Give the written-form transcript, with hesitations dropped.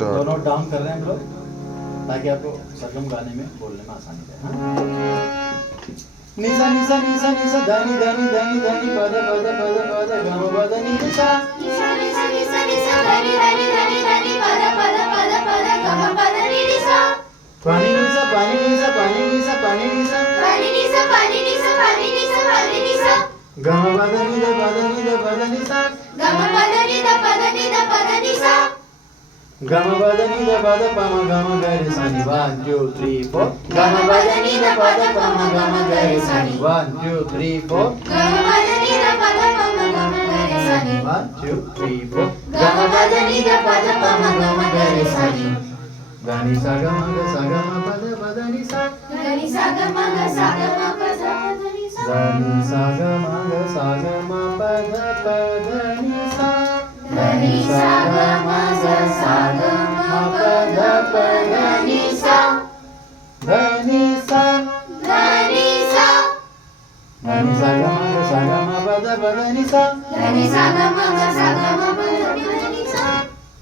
दोनों डाउन कर रहे हैं हम लोग ताकि आपको सरगम गाने में बोलने में आसानी रहे। हाँ? निसा निसा निसा निसा धनी धनी धनी धनी पद पद पद पद गम पद निसा निसा निसा निसा निसा धनी धनी धनी धनी पद पद पद पद गम पद निसा पानी निसा पानी निसा पानी निसा पानी निसा पानी निसा पानी निसा पानी निसा पानी निसा गम पद निसा गम पद निसा पद निसा गम पद पद पम गम गरे सानी 1 2 3 4 गम पद पद पम गम गरे सानी 1 2 3 4 गम पद पद पम गम गरे सानी 1 2 3 4 गम पद पद पम गम गरे सानी गनि सा ग म पद पद नि सा गनि सा ग म पद पद नि सा गनि सा ग म पद पद नि सा गनि सा ग म पद पद नि सा गनि सा गनि सा गनि सा ग म पद पद नि सा गनि सा ग म पद पद नि सा